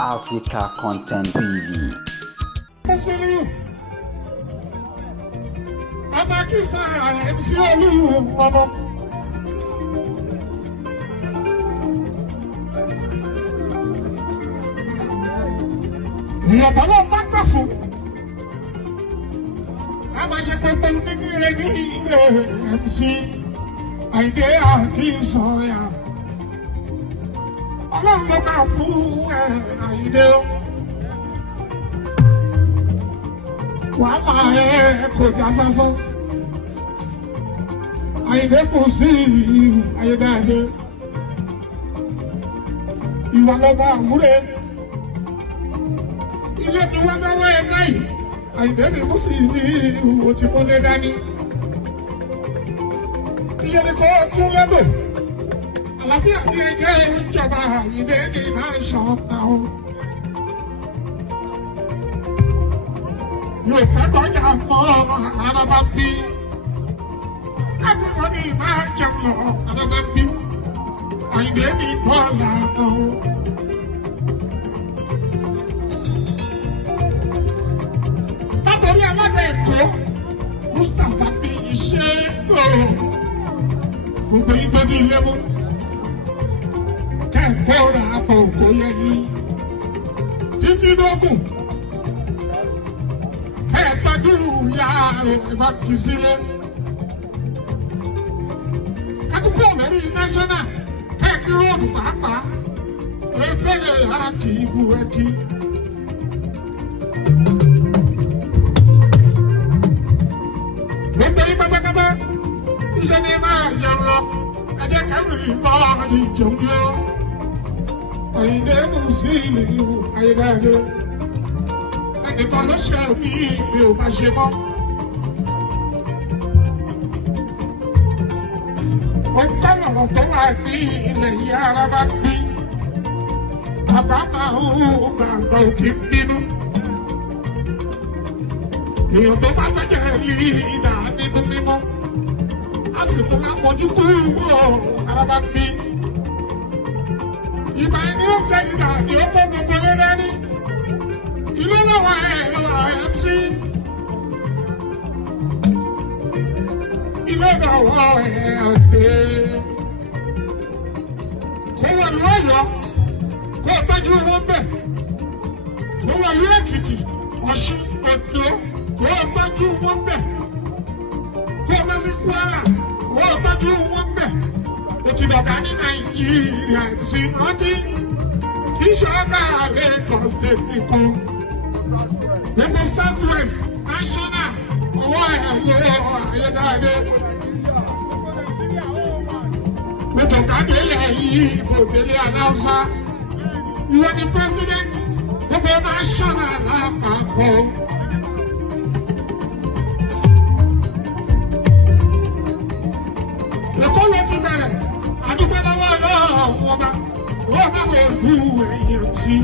Africa Content TV. Ìyàbọ̀lọ́ bá gbà fún. A máa ṣe pẹpẹ nígbìrì ní ilé MC Àyìndé Akínsànyà. Ọlọ́run ló bá fún Àyìndé o. Wàhálà kò já sásán. Àyìndé kò sí Àyìndé. Ìwà lọ́ba àwúrẹ́. Ilé tí wọ́n dáwọ́ ẹ̀ náà yìí, Àyìndé ni mo sì ní ìwò tí mo lé dání. Iṣẹ́ ni kò tún lẹ́bù. Àlàáfíà ní ẹjẹ́ ìjọba Àyìndé ní máa ń ṣàn náà. Yóò fẹ́ kọjá mọ́ àràbà bí. Káfíńkọ́ ní máa jẹun lọ àràbà bí. Àyìndé ní bọ́ọ̀lù àná. Mustapha bí iṣẹ́ gbogbo ìgbòdì lẹ́mú kẹ́kọ̀ọ́ rà pọ̀ kò yẹ ní títí lógún kẹ́ẹ̀tọ́jú ya ìbá kì í sílẹ̀ kátúkọ̀ mẹ́rin national kẹ́ẹ̀kì ròdù pàápàá efele ya kì í bu ẹkí. Iṣẹ́ ni máa jẹun lọ, ẹjẹ́ kẹ́rù ìbá ìjẹun yó. Àyìndé kò sí ìlú Àyìndé. Ẹnìkan ló ṣe mí mi ò bá ṣe mọ́. Mo ń kọ́ lọ̀rọ̀ tó wà ní ilẹ̀ yìí ara bá bí. Bàbá máa ń gbàgbọ́ òkè bínú. Èèyàn tó bá fẹ́ jẹ́ ìdá nínú mímọ́. Àsìkò ká pọ̀jù kúrò araba bí. Ìgbà ẹni ó jẹ́ ìgbà ni ó kó gbogbo lẹ́rẹ́ ní. Ilé lọ́wọ́ ẹ̀rọ MC. Ilé lọ́wọ́ ẹ̀rọ ẹ̀rọ. Kó wà ní Ọ̀yọ́, kó o tọ́jú wọn bẹ̀. Kó wà ní Èkìtì, Ọ̀ṣun, Oǹdó, kó o tọ́jú wọn bẹ̀. Kó o bẹ́ sí Kwara. Wọ́n tọ́jú wọn bẹ̀. Ó ti dọ̀gá ní Nàìjíríà sí rántí. Kì í ṣe ọ̀gá Lagos State nìkan. Gbogbo South West National ọwọ́ ẹ̀rọ Ayédáadé. Mo tọ̀gá délẹ̀ yìí kò délé aláwùsá. Ìwọ ni president gbogbo national lápapọ̀. Àdúgbò lọ́wọ́ ọlọ́run ọba, wọ́n bá wọ̀ ọ́ ẹ̀yìn sí.